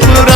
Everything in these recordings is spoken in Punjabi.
Kıpır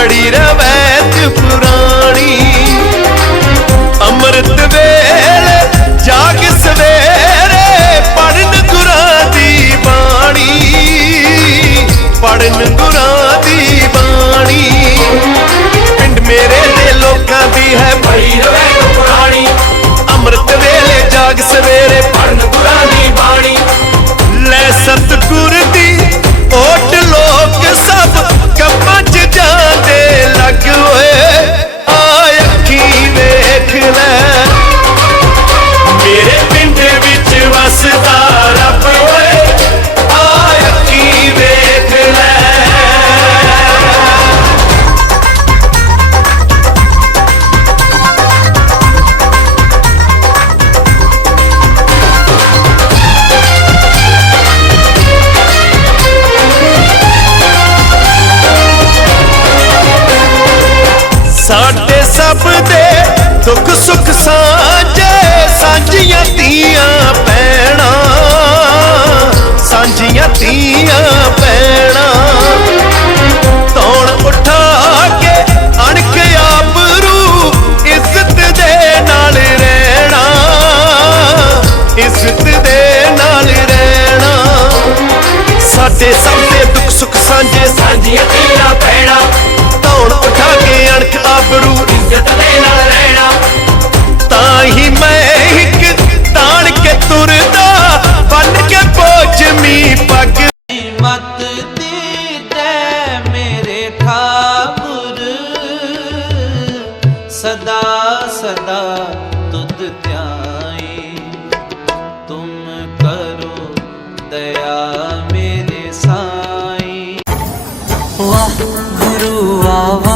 படிரவ திபுரான் ਸਾਡੇ ਸਭ ਦੇ ਦੁੱਖ ਸੁੱਖ ਸਾਂਝੇ ਸਾਂਝੀਆਂ ਧੀਆਂ ਪੈਣਾ ਸਾਂਝੀਆਂ ਧੀਆਂ ਸਦਾ ਸਦਾ ਤੁਧ ਧਿਆਏ ਤੁਮ ਕਰੋ ਦਇਆ ਮੇਰੇ ਸਾਈ। ਵਾਹ ਗੁਰੂ ਆਵਾ।